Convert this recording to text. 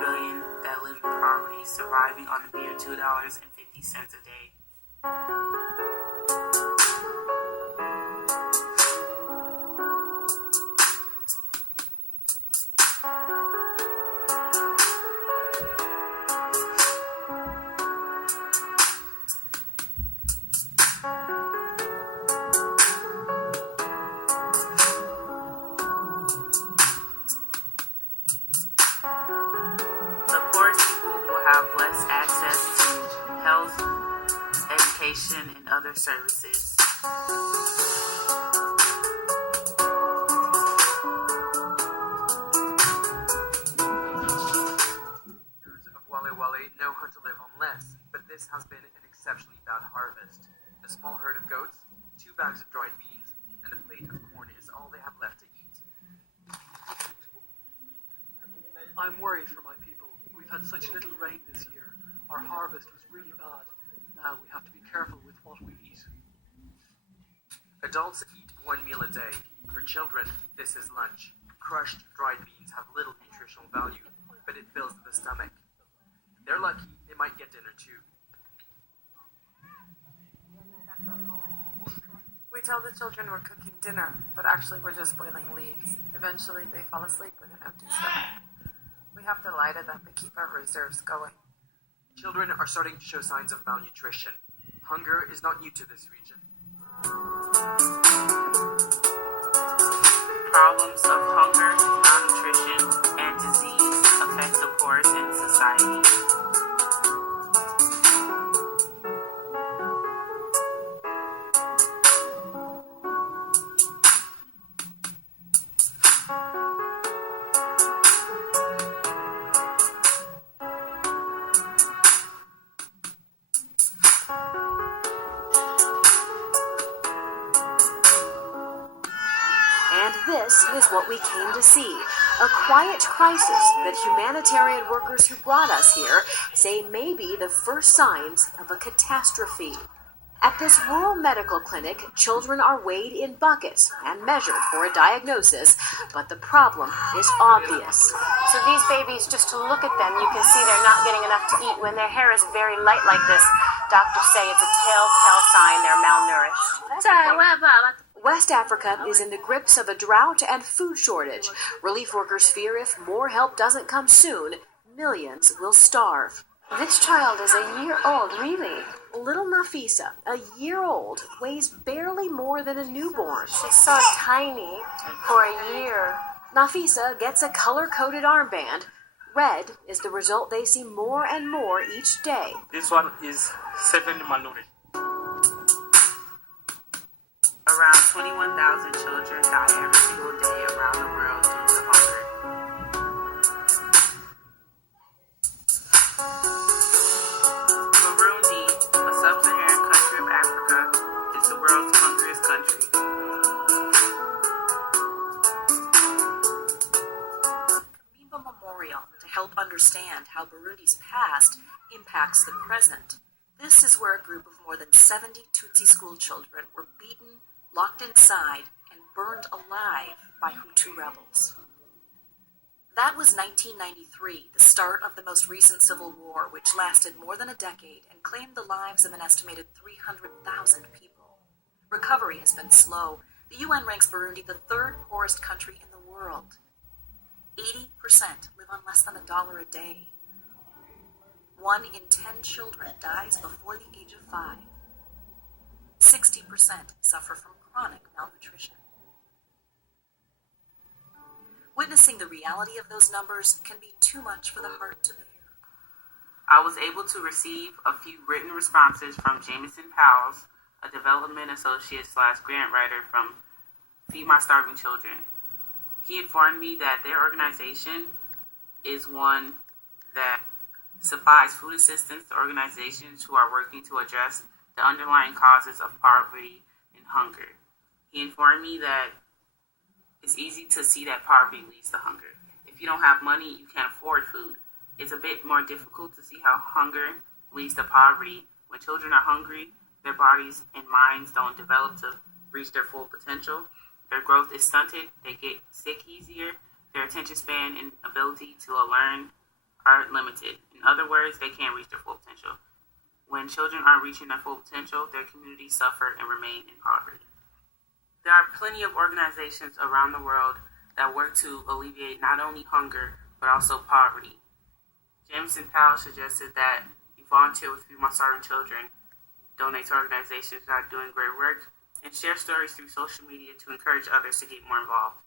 billion that live in poverty, surviving on a mere $2.50 a day. The poorest people will have less access to health, education, and other services. Of Wale Wale know how to live on less, but this has been an exceptionally bad harvest. A small herd of goats, 2 bags of dried beans, and a plate of corn is all they have left to eat. I'm worried for my people. We've had such little rain this year. Our harvest was really bad. Now we have to be careful with what we eat. Adults eat 1 meal a day. For children, this is lunch. Crushed dried beans have little nutritional value, but it fills the stomach. If they're lucky, they might get dinner too. We tell the children we're cooking dinner, but actually we're just boiling leaves. Eventually they fall asleep with an empty stomach. We have to lie to them to keep our reserves going. Children are starting to show signs of malnutrition. Hunger is not new to this region. Problems of hunger, malnutrition, and disease affect the poorest in society. And this is what we came to see, a quiet crisis that humanitarian workers who brought us here say may be the first signs of a catastrophe. At this rural medical clinic, children are weighed in buckets and measured for a diagnosis, but the problem is obvious. So these babies, just to look at them, you can see they're not getting enough to eat. When their hair is very light like this, doctors say it's a telltale sign they're malnourished. West Africa is in the grips of a drought and food shortage. Relief workers fear if more help doesn't come soon, millions will starve. This child is a year old, really. Little Nafisa, a year old, weighs barely more than a newborn. She's so tiny for a year. Nafisa gets a color-coded armband. Red is the result they see more and more each day. This one is severely malnourished. Around 21,000 children die every single day around the world due to hunger. Burundi, a sub-Saharan country of Africa, is the world's hungriest country. Kabimba Memorial to help understand how Burundi's past impacts the present. This is where a group of more than 70 Tutsi school children were beaten, locked inside, and burned alive by Hutu rebels. That was 1993, the start of the most recent civil war, which lasted more than a decade and claimed the lives of an estimated 300,000 people. Recovery has been slow. The UN ranks Burundi the third poorest country in the world. 80% live on less than $1 a day. 1 in 10 children dies before the age of 5. 60% suffer from chronic malnutrition. Witnessing the reality of those numbers can be too much for the heart to bear. I was able to receive a few written responses from Jameson Powles, a development associate / grant writer from Feed My Starving Children. He informed me that their organization is one that supplies food assistance to organizations who are working to address the underlying causes of poverty and hunger. He informed me that it's easy to see that poverty leads to hunger. If you don't have money, you can't afford food. It's a bit more difficult to see how hunger leads to poverty. When children are hungry, their bodies and minds don't develop to reach their full potential. Their growth is stunted, they get sick easier, their attention span and ability to learn are limited. In other words, they can't reach their full potential. When children aren't reaching their full potential, their communities suffer and remain in poverty. There are plenty of organizations around the world that work to alleviate not only hunger, but also poverty. Jameson Powell suggested that you volunteer with Feed My Starving Children, donate to organizations that are doing great work, and share stories through social media to encourage others to get more involved.